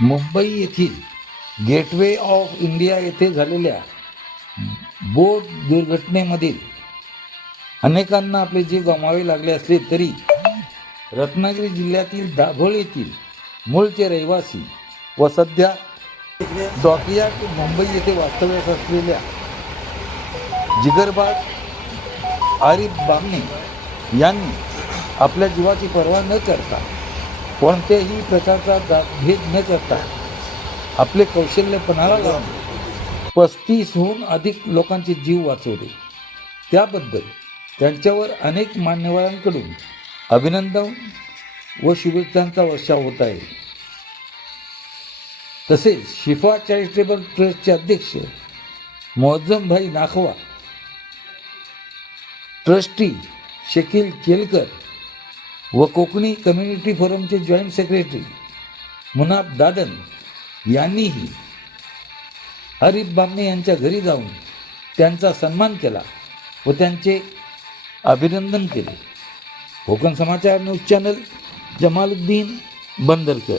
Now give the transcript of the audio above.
मुंबई येथील gateway of India येथे झालेल्या बोट दुर्घटनेमधील अनेकांना आपले जीव गमावे लागले असले तरी रत्नागिरी जिल्ह्यातील दाभोळ येथील मूळचे रहिवासी व सध्या डॉकियाट मुंबई येथे वास्तव्यास असलेल्या जिगरबाग आरिफ बामणे यांनी आपल्या जीवाची पर्वा न करता कोणत्याही प्रकारचा दा भेद न करता आपले कौशल्य पणाला लावून पस्तीसहून अधिक लोकांचे जीव वाचवले. त्याबद्दल त्यांच्यावर अनेक मान्यवरांकडून अभिनंदन व शुभेच्छांचा वर्षाव होत आहे. तसेच शिफा चॅरिटेबल ट्रस्टचे अध्यक्ष मोहज्जमभाई नाखवा ट्रस्टी शकील केलकर व कोकणी कम्युनिटी फोरमचे जॉईंट सेक्रेटरी मुनाब दादन यांनीही हरीफ बामणे यांच्या घरी जाऊन त्यांचा सन्मान केला व त्यांचे अभिनंदन केले. Konkan Samachar news channel Jamaluddin Bandarkar.